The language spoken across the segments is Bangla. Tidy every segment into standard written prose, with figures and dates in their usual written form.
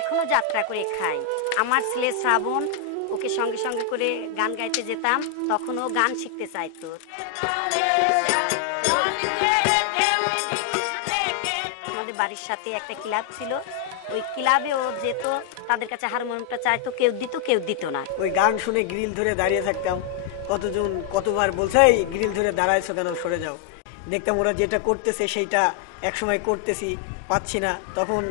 এখনো যাত্রা করে খাই। আমার ছেলে শ্রাবণ, ওকে সঙ্গে সঙ্গে করে গান গাইতে যেতাম, তখন ও গান শিখতে চাইতো। আমাদের বাড়ির সাথে একটা ক্লাব ছিল, ওই ক্লাবে ও যেত, তাদের কাছে হারমোনিয়ামটা চাইতো, কেউ দিত কেউ দিত না। ওই গান শুনে গ্রিল ধরে দাঁড়িয়ে থাকতাম। কতজন কতবার বলছে এই গ্রিল ধরে দাঁড়াইছো কেন, সরে যাও। দেখতাম ওরা যেটা করতেছে সেইটা একসময় করতেছি, পাচ্ছি না, তখন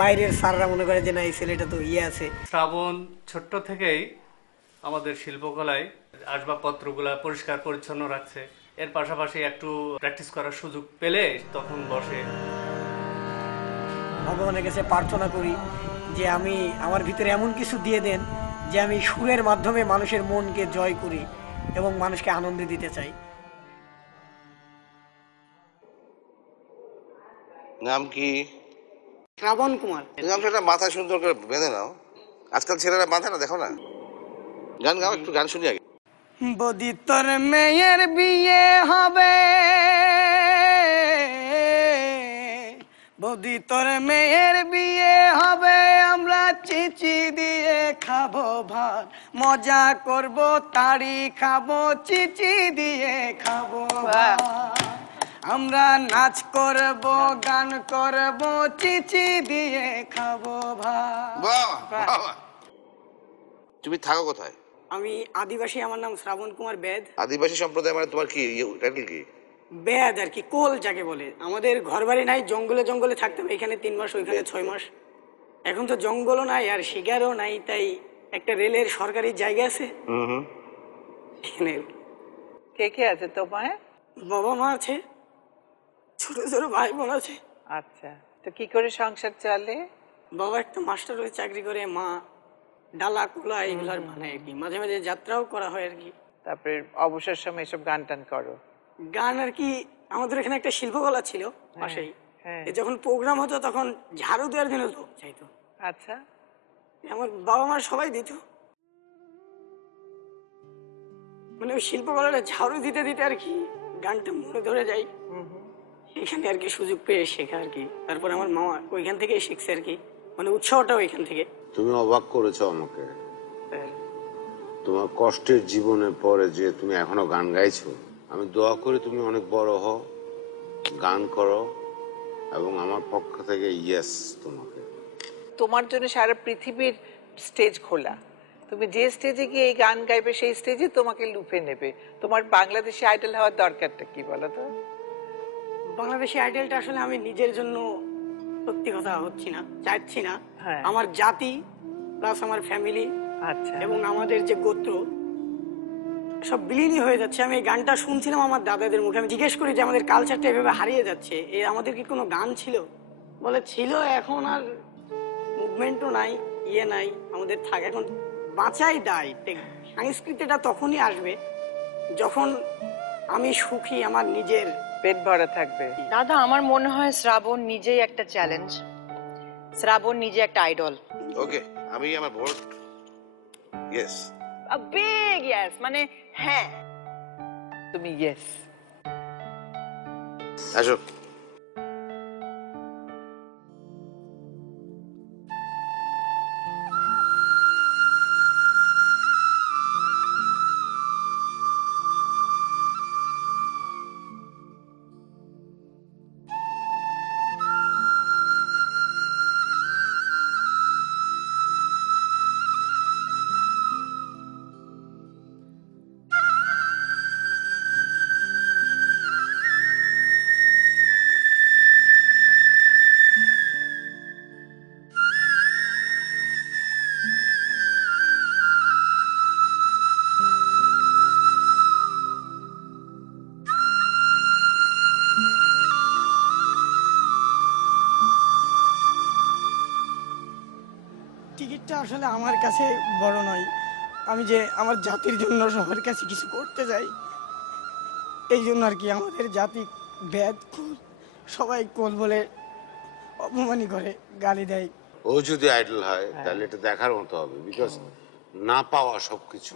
বাইরের স্যাররা মনে করে যে না এই ছেলেটা তো ইয়ে আছে। শ্রাবণ ছোট্ট থেকেই আমাদের শিল্পকলায় আসবাবপত্রগুলা পরিষ্কার পরিচ্ছন্ন রাখছে। এর পাশাপাশি একটু প্র্যাকটিস করার সুযোগ পেলে তখন বসে। ভগবানের কাছে প্রার্থনা করি যে আমি আমার ভিতরে এমন কিছু দিয়ে দেন যে আমি সুরের মাধ্যমে মানুষের মনকে জয় করি এবং মানুষকে আনন্দ দিতে চাই। নাম কি? শ্রাবণ কুমার। নামটা মাথা সুন্দর করে বেঁধে নাও, আজকাল ছেলেরা বাঁধে না, দেখো না। গান গাও, একটু গান শুনি আগে। বদি তোর মেয়ের বিয়ে হবে, বদি তোর মেয়ের বিয়ে হবে, আমরা চিচি দিয়ে খাবো ভাত, মজা করব তাড়ি খাবো, চিচি দিয়ে খাবো ভাত। আমরা নাচ করব গান করব, চিচি দিয়ে খাবো ভাত। বাহ, বাহ। তুমি থাকো কোথায়? আমি আদিবাসী, আমার নাম শ্রাবণ কুমার বেদ। আদিবাসী সম্প্রদায় মানে তোমার কি টাইটেল কি? বেদ আর কি, কোল যাকে বলে। আমাদের ঘর বাড়ি নাই, জঙ্গলে জঙ্গলে থাকতাম, এখানে 3 মাস ওইখানে 6 মাস। এখন তো জঙ্গলও নাই আর শিকারও নাই, তাই একটা রেলের সরকারি জায়গা আছে এখানে। কে কে আছে তোমার? বাবা মা আছে, ছোট ছোট ভাই বোন আছে। আচ্ছা, তো কি করে সংসার চলে? বাবা একটা মাস্টার হয়ে চাকরি করে, মা ডালা কুলা এগুলার বানায় আর কি। মাঝে মাঝে যাত্রাও করা হয় আর কি। তারপরে অবসর সময় এসব গান টান করো? গান আর কি, আমাদের এখানে একটা শিল্পকলা ছিল পাশেই। হ্যাঁ। যখন প্রোগ্রাম হতো তখন ঝাড়ু দেওয়ার জন্য লোক চাইতো, আচ্ছা, আমার বাবা মা সবাই দিত। মানে ওই শিল্পকলাটা ঝাড়ু দিতে দিতে আর কি গানটা মনে ধরে যায়, এখানে আর কি সুযোগ পেয়ে শেখা আর কি। তারপর আমার মামা ওইখান থেকে শিখছে আর কি, মানে উৎসাহটা ওইখান থেকে। তুমি অবাক করেছো আমাকে, তোমার কষ্টের জীবনের পরে যে তুমি এখনো গান গাইছো। আমি দোয়া করি তুমি অনেক বড় হও, গান করো, এবং আমার পক্ষ থেকে ইয়েস তোমাকে। তোমার জন্য সারা পৃথিবীর স্টেজ খোলা। তুমি যে স্টেজে গিয়ে এই গান গাইবে সেই স্টেজে তোমাকে লুফে নেবে। তোমার বাংলাদেশি আইডল হওয়ার দরকারটা কি বলো তো? বাংলাদেশি আইডলটা আসলে আমি নিজের জন্য, সত্যি কথা হচ্ছি না, চাচ্ছি না। হ্যাঁ। আমার জাতি প্লাস আমার ফ্যামিলি আচ্ছা, এবং আমাদের যে গোত্র সব বিলীনই হয়ে যাচ্ছে। আমি এই গানটা শুনছিলাম আমার দাদাদের মুখে, আমি জিজ্ঞেস করি যে আমাদের কালচারটা এভাবে হারিয়ে যাচ্ছে, আমাদের কি কোনো গান ছিল? বলে ছিল, এখন আর মুভমেন্টও নাই, ইয়ে নাই, আমাদের থাকে। এখন বাঁচাই দায়। সংস্কৃতিটা তখনই আসবে যখন আমি সুখী, আমার নিজের পেট ভরা থাকবে। দাদা, আমার মনে হয় শ্রাবণ নিজেই একটা চ্যালেঞ্জ, শ্রাবণ নিজে একটা আইডল। ওকে, আমি আমার vote yes. A big yes, মানে হ্যাঁ। তুমি ইয়েস। আসো। টিকিটটা আসলে আমার কাছে বড় নয়। আমি যে আমার জাতির জন্য সবার কাছে কিছু করতে চাই, এই জন্য আর কি। আমাদের জাতি ভেদ, সবাই কোল বলে অপমানই করে, গালি দেয়। ও যদি আইডল হয় তাহলে এটা দেখার মতো হবে, বিকজ না পাওয়া সবকিছু